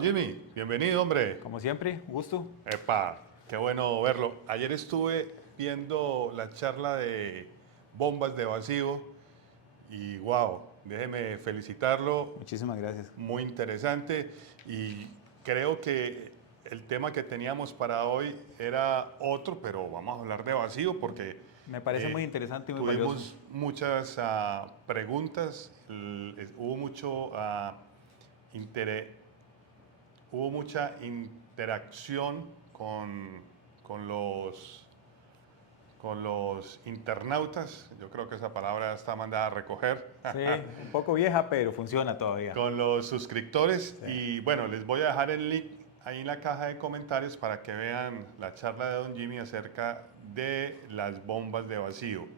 Jimmy, bienvenido, hombre. Como siempre, gusto. Epa, qué bueno verlo. Ayer estuve viendo la charla de bombas de vacío y wow, déjeme felicitarlo, Muchísimas gracias. muy interesante y creo que el tema que teníamos para hoy era otro, pero vamos a hablar de vacío porque Me parece muy interesante y muy valioso. tuvimos muchas preguntas, hubo mucho interés. Hubo mucha interacción con los, con los internautas, yo creo que esa palabra está mandada a recoger, Sí, un poco vieja, pero funciona todavía. con los suscriptores. Sí. Y bueno, les voy a dejar el link ahí en la caja de comentarios para que vean la charla de Don Jimmy acerca de las bombas de vacío.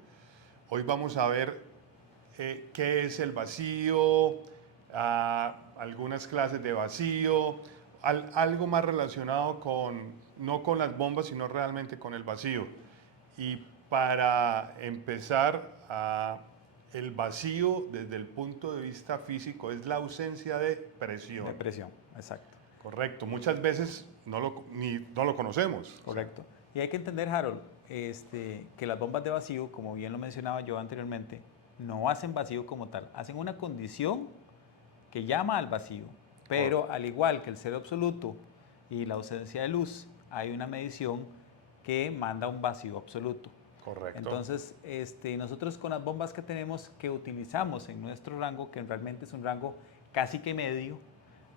Hoy vamos a ver qué es el vacío, algunas clases de vacío, algo más relacionado con, no con las bombas, sino realmente con el vacío. Y para empezar, el vacío desde el punto de vista físico es la ausencia de presión. Depresión, exacto. Correcto, muchas veces no lo conocemos. Correcto. Y hay que entender, Harold, que las bombas de vacío, como bien lo mencionaba yo anteriormente, no hacen vacío como tal, hacen una condición que llama al vacío. Pero al igual que el cero absoluto y la ausencia de luz, hay una medición que manda un vacío absoluto. Correcto. Entonces, nosotros con las bombas que tenemos, que utilizamos en nuestro rango, que realmente es un rango casi que medio,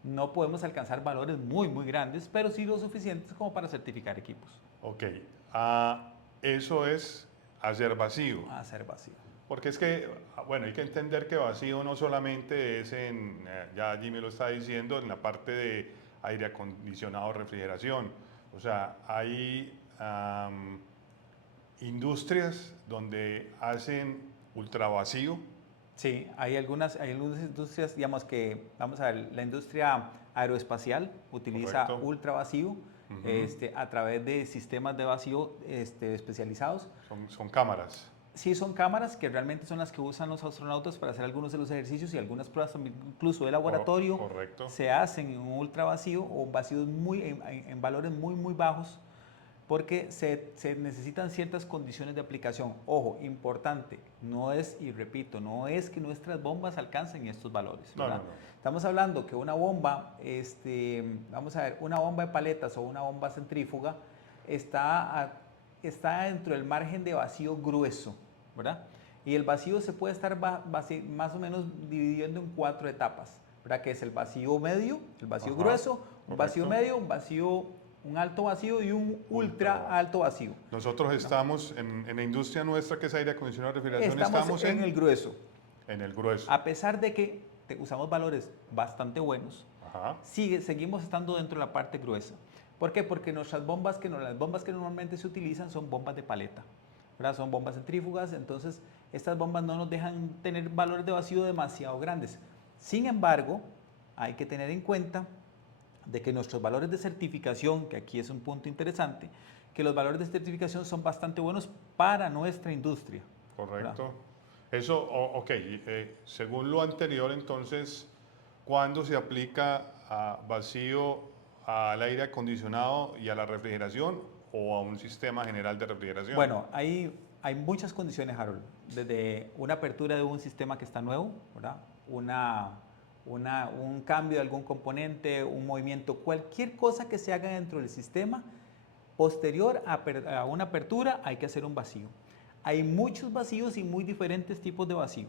no podemos alcanzar valores muy, muy grandes, pero sí lo suficientes como para certificar equipos. Ok, eso es hacer vacío. Hacer vacío. Porque es que, bueno, hay que entender que vacío no solamente es en, ya Jimmy lo está diciendo, en la parte de aire acondicionado, refrigeración. O sea, hay industrias donde hacen ultra vacío. Sí, hay algunas industrias, digamos que, vamos a ver, la industria aeroespacial utiliza Correcto. ultra vacío a través de sistemas de vacío especializados. Son cámaras. Sí, son cámaras que realmente son las que usan los astronautas para hacer algunos de los ejercicios y algunas pruebas también, incluso de laboratorio, Correcto. se hacen en un ultra vacío o vacíos en valores muy, muy bajos porque se necesitan ciertas condiciones de aplicación. Ojo, importante, no es, y repito, no es que nuestras bombas alcancen estos valores, ¿verdad? No. Estamos hablando que una bomba, vamos a ver, una bomba de paletas o una bomba centrífuga está dentro del margen de vacío grueso, ¿verdad? Y el vacío se puede estar más o menos dividiendo en 4 etapas, ¿verdad? Que es el vacío medio, el vacío grueso, un vacío medio, un alto vacío y un ultra alto vacío. Nosotros estamos en la industria nuestra que es aire acondicionado y refrigeración, Estamos en el grueso. En el grueso. A pesar de que usamos valores bastante buenos, Ajá. seguimos estando dentro de la parte gruesa. ¿Por qué? Porque las bombas que normalmente se utilizan son bombas de paleta, ¿verdad? Son bombas centrífugas, entonces estas bombas no nos dejan tener valores de vacío demasiado grandes. Sin embargo, hay que tener en cuenta de que nuestros valores de certificación, que aquí es un punto interesante, que los valores de certificación son bastante buenos para nuestra industria. Correcto. ¿Verdad? Eso, ok, según lo anterior, entonces, ¿cuándo se aplica a vacío al aire acondicionado y a la refrigeración o a un sistema general de refrigeración? Bueno, hay muchas condiciones, Harold, desde una apertura de un sistema que está nuevo, ¿verdad? Un cambio de algún componente, un movimiento, cualquier cosa que se haga dentro del sistema, posterior a una apertura hay que hacer un vacío. Hay muchos vacíos y muy diferentes tipos de vacío.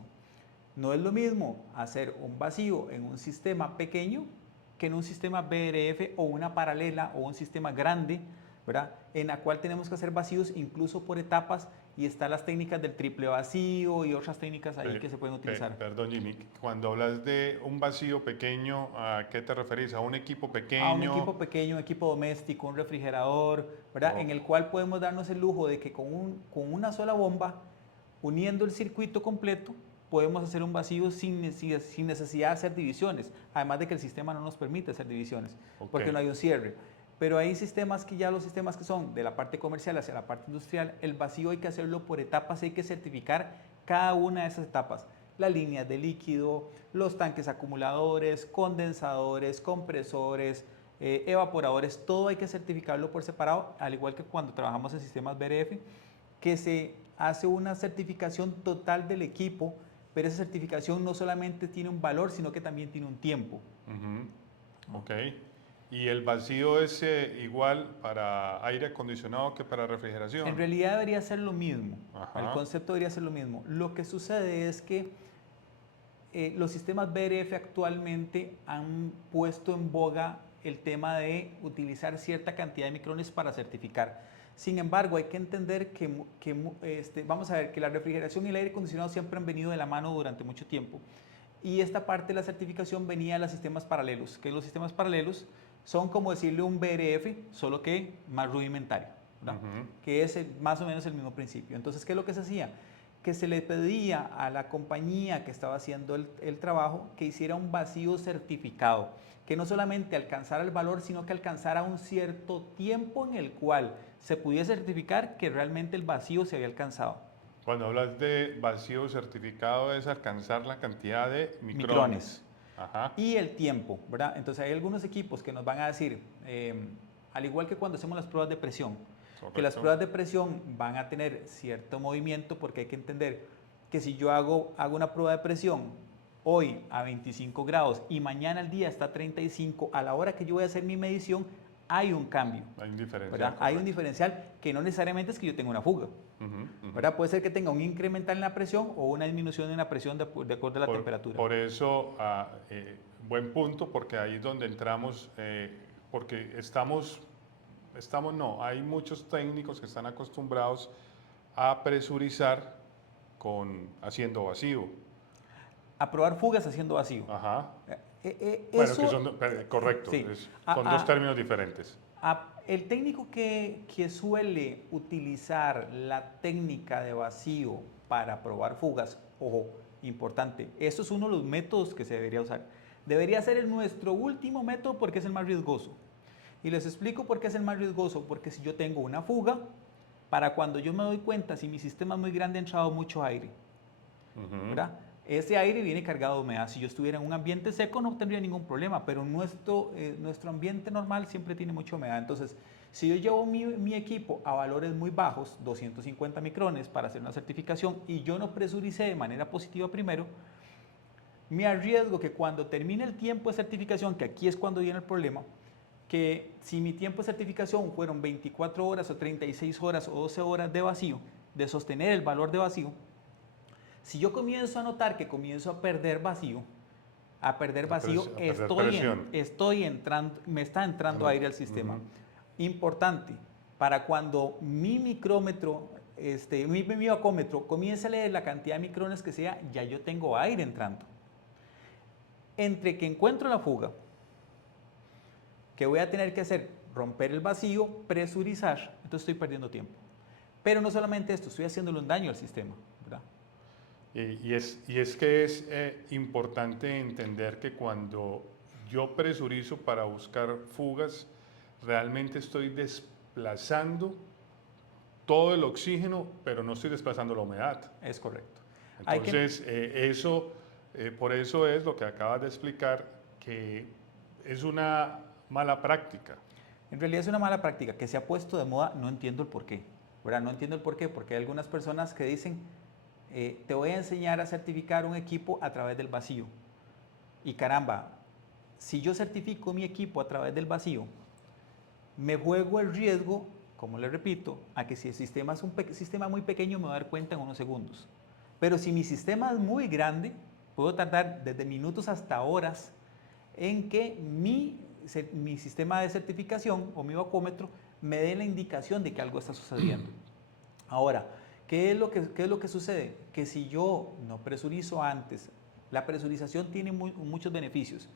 No es lo mismo hacer un vacío en un sistema pequeño que en un sistema BRF o una paralela o un sistema grande, ¿verdad? En la cual tenemos que hacer vacíos incluso por etapas y están las técnicas del triple vacío y otras técnicas ahí que se pueden utilizar. Perdón, Jimmy, cuando hablas de un vacío pequeño, ¿a qué te referís? ¿A un equipo pequeño? A un equipo pequeño, un equipo doméstico, un refrigerador, ¿verdad? En el cual podemos darnos el lujo de que con una sola bomba, uniendo el circuito completo, podemos hacer un vacío sin necesidad de hacer divisiones, además de que el sistema no nos permite hacer divisiones, porque no hay un cierre. Pero hay sistemas que ya los sistemas que son de la parte comercial hacia la parte industrial, el vacío hay que hacerlo por etapas, hay que certificar cada una de esas etapas. las líneas de líquido, los tanques acumuladores, condensadores, compresores, evaporadores, todo hay que certificarlo por separado, al igual que cuando trabajamos en sistemas BRF, que se hace una certificación total del equipo, pero esa certificación no solamente tiene un valor, sino que también tiene un tiempo. Ok. ¿Y el vacío es igual para aire acondicionado que para refrigeración? En realidad debería ser lo mismo, Ajá. el concepto debería ser lo mismo. Lo que sucede es que los sistemas BRF actualmente han puesto en boga el tema de utilizar cierta cantidad de micrones para certificar. Sin embargo, hay que entender vamos a ver, que la refrigeración y el aire acondicionado siempre han venido de la mano durante mucho tiempo. Y esta parte de la certificación venía de los sistemas paralelos, que los sistemas paralelos son como decirle un BRF, solo que más rudimentario, ¿verdad? Que es más o menos el mismo principio. Entonces, ¿qué es lo que se hacía? Que se le pedía a la compañía que estaba haciendo el trabajo que hiciera un vacío certificado, que no solamente alcanzara el valor, sino que alcanzara un cierto tiempo en el cual se pudiese certificar que realmente el vacío se había alcanzado. Cuando hablas de vacío certificado es alcanzar la cantidad de micrones. Ajá. Y el tiempo, ¿verdad? Entonces hay algunos equipos que nos van a decir, al igual que cuando hacemos las pruebas de presión, Correcto. que las pruebas de presión van a tener cierto movimiento, porque hay que entender que si yo hago una prueba de presión hoy a 25 grados y mañana el día está a 35, a la hora que yo voy a hacer mi medición hay un cambio. Hay un diferencial. ¿Verdad? Hay un diferencial que no necesariamente es que yo tenga una fuga. ¿Verdad? Puede ser que tenga un incremental en la presión o una disminución en la presión de acuerdo a la temperatura. Por eso, buen punto, porque ahí es donde entramos, porque hay muchos técnicos que están acostumbrados a presurizar haciendo vacío. A probar fugas haciendo vacío. Ajá. Bueno, que son, correcto, sí. Son dos términos diferentes. El técnico que suele utilizar la técnica de vacío para probar fugas, ojo, importante, eso es uno de los métodos que se debería usar. Debería ser nuestro último método porque es el más riesgoso. Y les explico por qué es el más riesgoso, porque si yo tengo una fuga, para cuando yo me doy cuenta, si mi sistema es muy grande, ha entrado mucho aire, ¿verdad? Ese aire viene cargado de humedad. Si yo estuviera en un ambiente seco no tendría ningún problema, pero nuestro ambiente normal siempre tiene mucha humedad. Entonces, si yo llevo mi equipo a valores muy bajos, 250 micrones para hacer una certificación, y yo no presuricé de manera positiva primero, me arriesgo que cuando termine el tiempo de certificación, que aquí es cuando viene el problema, que si mi tiempo de certificación fueron 24 horas o 36 horas o 12 horas de vacío, de sostener el valor de vacío, si yo comienzo a notar que comienzo a perder vacío, estoy entrando, me está entrando aire al sistema. Importante, para cuando mi micrómetro, mi bacómetro comience a leer la cantidad de micrones que sea, ya yo tengo aire entrando. Entre que encuentro la fuga, que voy a tener que hacer, romper el vacío, presurizar, entonces estoy perdiendo tiempo. Pero no solamente esto, estoy haciéndole un daño al sistema, ¿verdad? Y es que es importante entender que cuando yo presurizo para buscar fugas, realmente estoy desplazando todo el oxígeno, pero no estoy desplazando la humedad. Es correcto. Entonces, por eso es lo que acabas de explicar, que es una mala práctica. En realidad es una mala práctica que se ha puesto de moda, no entiendo el porqué, ¿verdad? No entiendo el porqué, porque hay algunas personas que dicen, te voy a enseñar a certificar un equipo a través del vacío. Y caramba, si yo certifico mi equipo a través del vacío, me juego el riesgo, como le repito, a que si el sistema es un sistema muy pequeño me voy a dar cuenta en unos segundos. Pero si mi sistema es muy grande, puedo tardar desde minutos hasta horas en que mi sistema de certificación o mi bacómetro me dé la indicación de que algo está sucediendo. Ahora, ¿qué es lo que sucede? Que si yo no presurizo antes, la presurización tiene muchos beneficios.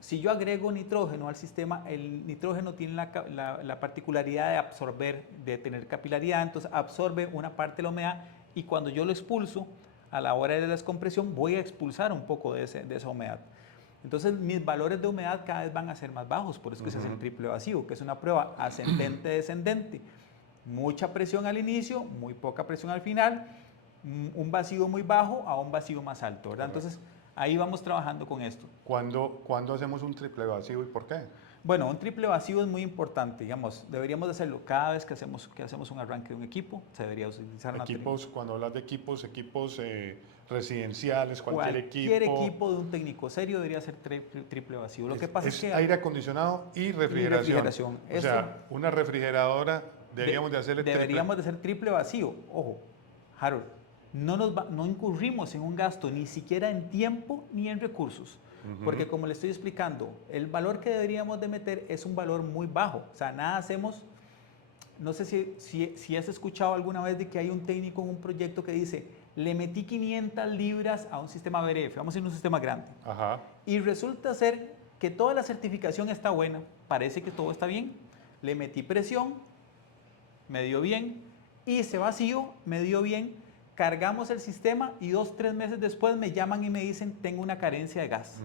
Si yo agrego nitrógeno al sistema, el nitrógeno tiene la particularidad de absorber, de tener capilaridad, entonces absorbe una parte de la humedad y cuando yo lo expulso, a la hora de la descompresión, voy a expulsar un poco de esa humedad. Entonces mis valores de humedad cada vez van a ser más bajos, por eso que se hace el triple vacío, que es una prueba ascendente-descendente. Mucha presión al inicio, muy poca presión al final, un vacío muy bajo a un vacío más alto, ¿verdad? Correcto. Entonces, ahí vamos trabajando con esto. ¿Cuándo hacemos un triple vacío y por qué? Bueno, un triple vacío es muy importante, digamos, deberíamos de hacerlo cada vez que hacemos un arranque de un equipo, se debería utilizar una Equipos, cuando hablas de equipos, residenciales, cualquier equipo de un técnico serio debería ser triple vacío. Lo que pasa es que aire acondicionado y refrigeración. O sea, una refrigeradora deberíamos de hacerle deberíamos de hacer triple vacío. Ojo, Harold, no incurrimos en un gasto ni siquiera en tiempo ni en recursos. Porque como le estoy explicando, el valor que deberíamos de meter es un valor muy bajo. O sea, nada hacemos. No sé si has escuchado alguna vez de que hay un técnico en un proyecto que dice, le metí 500 libras a un sistema BRF, vamos a ir a un sistema grande. Ajá. Y resulta ser que toda la certificación está buena, parece que todo está bien, le metí presión, me dio bien, hice vacío, me dio bien, cargamos el sistema y 2-3 meses después me llaman y me dicen, tengo una carencia de gas.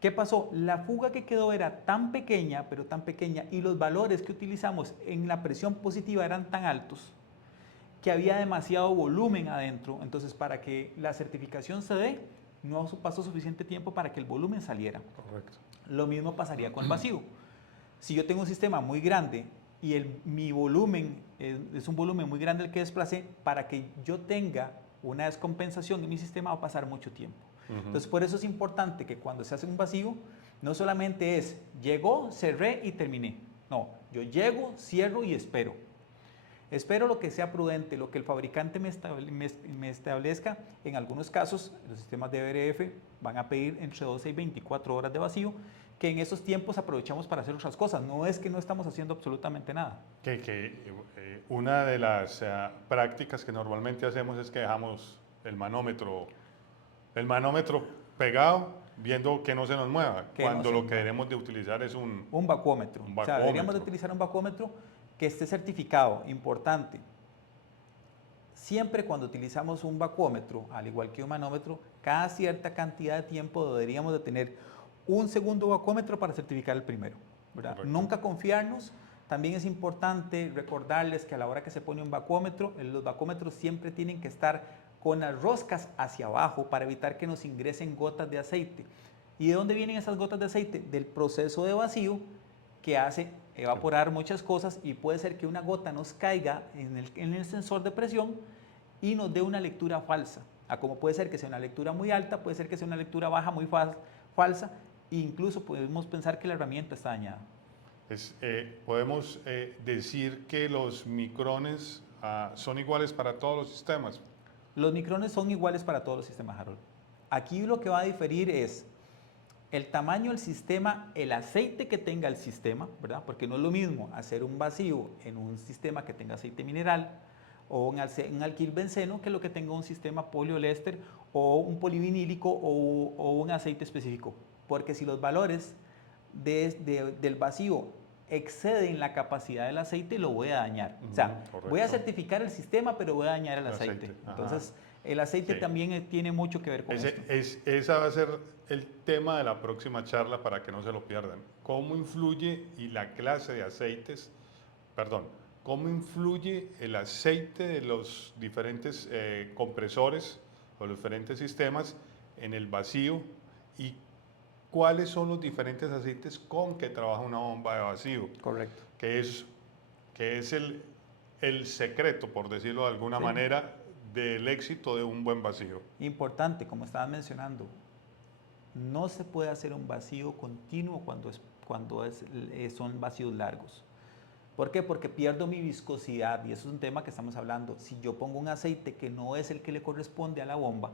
¿Qué pasó? La fuga que quedó era tan pequeña, pero tan pequeña, y los valores que utilizamos en la presión positiva eran tan altos, que había demasiado volumen adentro. Entonces, para que la certificación se dé, no pasó suficiente tiempo para que el volumen saliera. Correcto. Lo mismo pasaría con el vacío. Si yo tengo un sistema muy grande y mi volumen es un volumen muy grande el que desplace, para que yo tenga una descompensación en mi sistema va a pasar mucho tiempo. Entonces, por eso es importante que cuando se hace un vacío, no solamente es llegó, cerré y terminé. No, yo llego, cierro y espero. Espero lo que sea prudente, lo que el fabricante me establezca. En algunos casos, los sistemas de BRF van a pedir entre 12 y 24 horas de vacío, que en esos tiempos aprovechamos para hacer otras cosas. No es que no estamos haciendo absolutamente nada. Una de las prácticas que normalmente hacemos es que dejamos el manómetro pegado, viendo que no se nos mueva, cuando lo que debemos de utilizar es un vacuómetro. O sea, deberíamos de utilizar un vacuómetro que esté certificado, importante. Siempre cuando utilizamos un vacuómetro, al igual que un manómetro, cada cierta cantidad de tiempo deberíamos de tener un segundo vacuómetro para certificar el primero, ¿verdad? Nunca confiarnos. También es importante recordarles que a la hora que se pone un vacuómetro, los vacuómetros siempre tienen que estar con las roscas hacia abajo para evitar que nos ingresen gotas de aceite. ¿Y de dónde vienen esas gotas de aceite? Del proceso de vacío que hace evaporar muchas cosas, y puede ser que una gota nos caiga en el sensor de presión y nos dé una lectura falsa. Como puede ser que sea una lectura muy alta, puede ser que sea una lectura baja muy falsa, e incluso podemos pensar que la herramienta está dañada. Podemos decir que los micrones son iguales para todos los sistemas. Los micrones son iguales para todos los sistemas, Harold. Aquí lo que va a diferir es el tamaño del sistema, el aceite que tenga el sistema, ¿verdad? Porque no es lo mismo hacer un vacío en un sistema que tenga aceite mineral o un alquilbenceno que lo que tenga un sistema polioléster o un polivinílico o un aceite específico. Porque si los valores del vacío exceden la capacidad del aceite, lo voy a dañar. O sea, voy a certificar el sistema, pero voy a dañar el aceite. Entonces, el aceite también tiene mucho que ver con esto. Esa va a ser el tema de la próxima charla para que no se lo pierdan. ¿Cómo influye la clase de aceites, cómo influye el aceite de los diferentes compresores o los diferentes sistemas en el vacío, y cuáles son los diferentes aceites con que trabaja una bomba de vacío? Correcto. Que es el secreto, por decirlo de alguna manera, del éxito de un buen vacío. Importante, como estaban mencionando, no se puede hacer un vacío continuo cuando son vacíos largos. ¿Por qué? Porque pierdo mi viscosidad, y eso es un tema que estamos hablando. Si yo pongo un aceite que no es el que le corresponde a la bomba,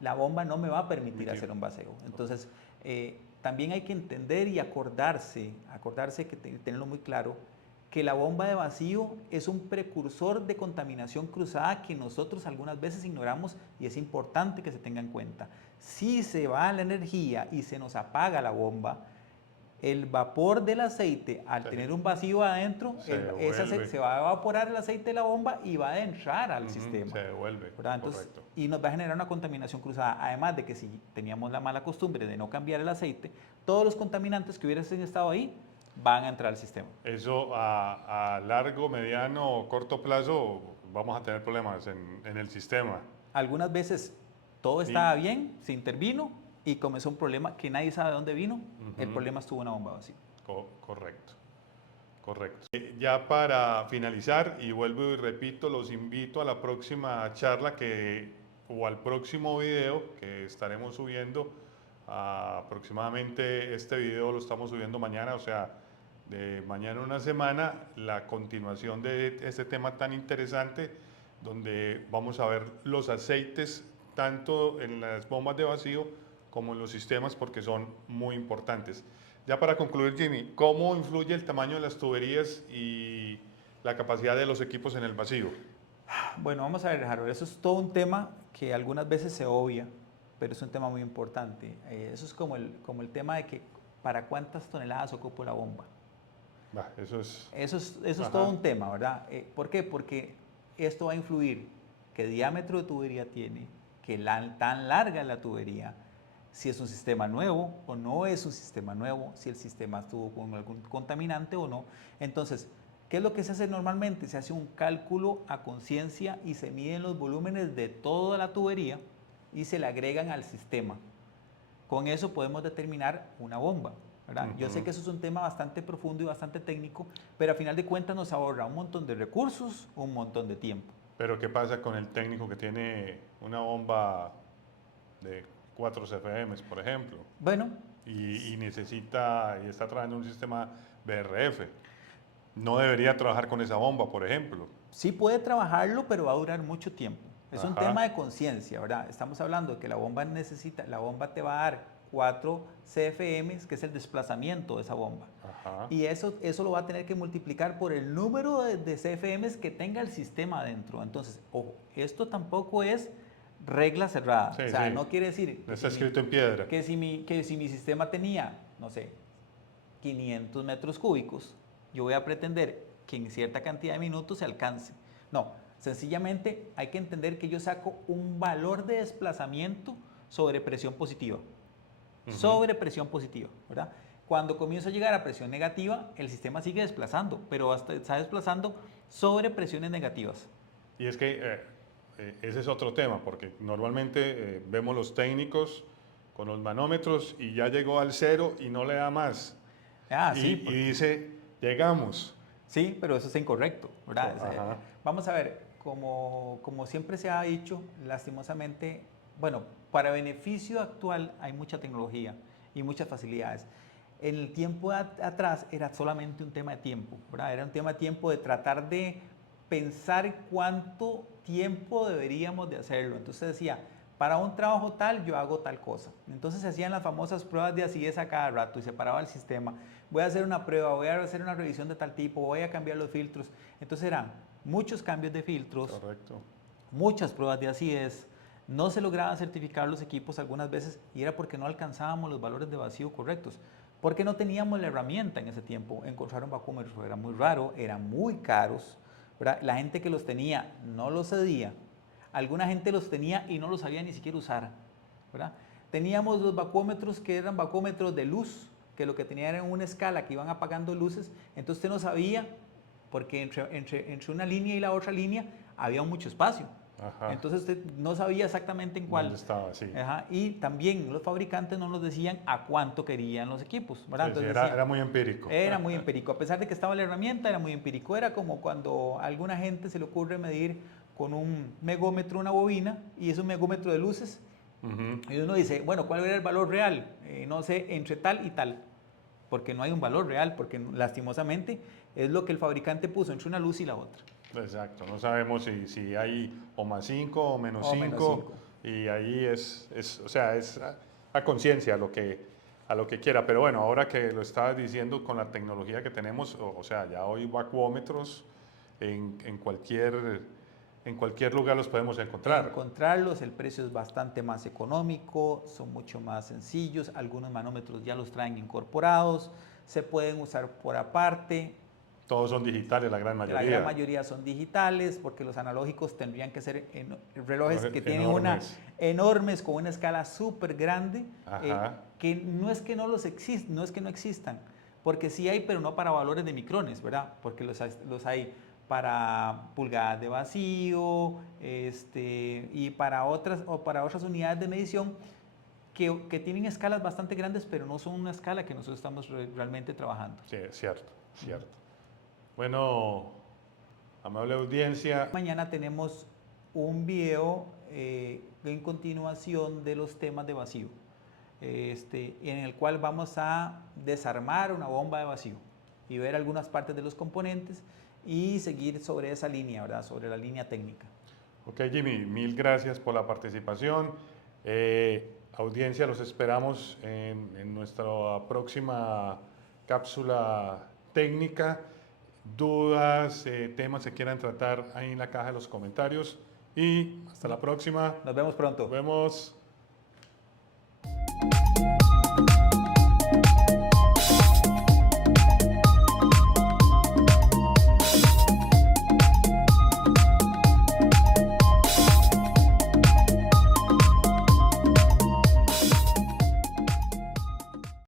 la bomba no me va a permitir hacer un vacío. Entonces, también hay que entender y acordarse que tenerlo muy claro, que la bomba de vacío es un precursor de contaminación cruzada que nosotros algunas veces ignoramos, y es importante que se tenga en cuenta. Si se va la energía y se nos apaga la bomba, el vapor del aceite, al tener un vacío adentro, se va a evaporar el aceite de la bomba y va a entrar al sistema. Se devuelve. Entonces, y nos va a generar una contaminación cruzada. Además de que si teníamos la mala costumbre de no cambiar el aceite, todos los contaminantes que hubiesen estado ahí van a entrar al sistema. Eso a largo, mediano o corto plazo vamos a tener problemas en el sistema. Algunas veces todo estaba bien, se intervino y comenzó un problema que nadie sabe de dónde vino. El problema estuvo en una bomba vacía. Correcto, correcto. Ya para finalizar, y vuelvo y repito, los invito a la próxima charla o al próximo video que estaremos subiendo. Aproximadamente este video lo estamos subiendo mañana, o sea, de mañana una semana, la continuación de este tema tan interesante, donde vamos a ver los aceites tanto en las bombas de vacío como en los sistemas, porque son muy importantes. Ya para concluir, Jimmy, ¿cómo influye el tamaño de las tuberías y la capacidad de los equipos en el vacío? Bueno, vamos a ver, Harold, eso es todo un tema que algunas veces se obvia, pero es un tema muy importante. Eso es como el tema de que para cuántas toneladas ocupa la bomba. Eso es todo un tema, ¿verdad? ¿Por qué? Porque esto va a influir qué diámetro de tubería tiene, tan larga es la tubería, si es un sistema nuevo o no es un sistema nuevo, si el sistema estuvo con algún contaminante o no. Entonces, ¿qué es lo que se hace normalmente? Se hace un cálculo a conciencia y se miden los volúmenes de toda la tubería y se le agregan al sistema. Con eso podemos determinar una bomba, ¿verdad? Yo sé que eso es un tema bastante profundo y bastante técnico, pero a final de cuentas nos ahorra un montón de recursos, un montón de tiempo. Pero ¿qué pasa con el técnico que tiene una bomba de 4 CFM, por ejemplo? Bueno. Y está trabajando en un sistema BRF. No debería trabajar con esa bomba, por ejemplo. Sí puede trabajarlo, pero va a durar mucho tiempo. Es un tema de conciencia, ¿verdad? Estamos hablando de que la bomba te va a dar 4 CFM, que es el desplazamiento de esa bomba. Y eso lo va a tener que multiplicar por el número de CFM que tenga el sistema adentro. Entonces, ojo, esto tampoco es regla cerrada. Sí, o sea, no quiere decir... No está escrito en piedra. Que si mi sistema tenía, no sé, 500 metros cúbicos, yo voy a pretender que en cierta cantidad de minutos se alcance. No, sencillamente hay que entender que yo saco un valor de desplazamiento sobre presión positiva. Sobre presión positiva, ¿verdad? Cuando comienzo a llegar a presión negativa, el sistema sigue desplazando, pero está desplazando sobre presiones negativas. Y es que ese es otro tema, porque normalmente vemos los técnicos con los manómetros y ya llegó al 0 y no le da más. Y dice, llegamos. Sí, pero eso es incorrecto, ¿verdad? Vamos a ver, como siempre se ha dicho, lastimosamente, bueno, para beneficio actual hay mucha tecnología y muchas facilidades. En el tiempo atrás era solamente un tema de tiempo, ¿verdad? Era un tema de tiempo de tratar de pensar cuánto tiempo deberíamos de hacerlo. Entonces decía, para un trabajo tal, yo hago tal cosa. Entonces se hacían las famosas pruebas de acidez a cada rato y se paraba el sistema. Voy a hacer una prueba, voy a hacer una revisión de tal tipo, voy a cambiar los filtros. Entonces eran muchos cambios de filtros, muchas pruebas de acidez. No se lograban certificar los equipos algunas veces y era porque no alcanzábamos los valores de vacío correctos. Porque no teníamos la herramienta en ese tiempo. Encontrar un vacúmetro era muy raro, eran muy caros, ¿verdad? La gente que los tenía no los cedía. Alguna gente los tenía y no los sabía ni siquiera usar, ¿verdad? Teníamos los vacúmetros que eran vacúmetros de luz, que lo que tenían era una escala que iban apagando luces. Entonces usted no sabía, porque entre una línea y la otra línea había mucho espacio. Entonces usted no sabía exactamente en cuál. ¿Dónde estaba? Sí. Y también los fabricantes no nos decían a cuánto querían los equipos, ¿verdad? Sí, Entonces era muy empírico. Era muy empírico. A pesar de que estaba la herramienta, era muy empírico. Era como cuando a alguna gente se le ocurre medir con un megómetro una bobina y es un megómetro de luces. Y uno dice, bueno, ¿cuál era el valor real? No sé, entre tal y tal. Porque no hay un valor real, porque lastimosamente es lo que el fabricante puso entre una luz y la otra. Exacto, no sabemos si hay o más 5 o menos 5 y ahí es a conciencia a lo que quiera, pero bueno, ahora que lo estabas diciendo con la tecnología que tenemos, o sea, ya hoy vacuómetros en cualquier lugar los podemos encontrar. Encontrarlos, el precio es bastante más económico, son mucho más sencillos, algunos manómetros ya los traen incorporados, se pueden usar por aparte. Todos son digitales, la gran mayoría. La gran mayoría son digitales porque los analógicos tendrían que ser relojes que tienen enormes con una escala súper grande, que no es que no existan, porque sí hay, pero no para valores de micrones, ¿verdad? Porque los hay para pulgadas de vacío, y para otras unidades de medición que tienen escalas bastante grandes, pero no son una escala que nosotros estamos realmente trabajando. Sí, cierto, cierto. Bueno, amable audiencia. Mañana tenemos un video en continuación de los temas de vacío, en el cual vamos a desarmar una bomba de vacío y ver algunas partes de los componentes y seguir sobre esa línea, ¿verdad? Sobre la línea técnica. Ok, Jimmy, mil gracias por la participación. Audiencia, los esperamos en nuestra próxima cápsula técnica. Dudas, temas que quieran tratar ahí en la caja de los comentarios. Y hasta la próxima. Nos vemos pronto. Nos vemos.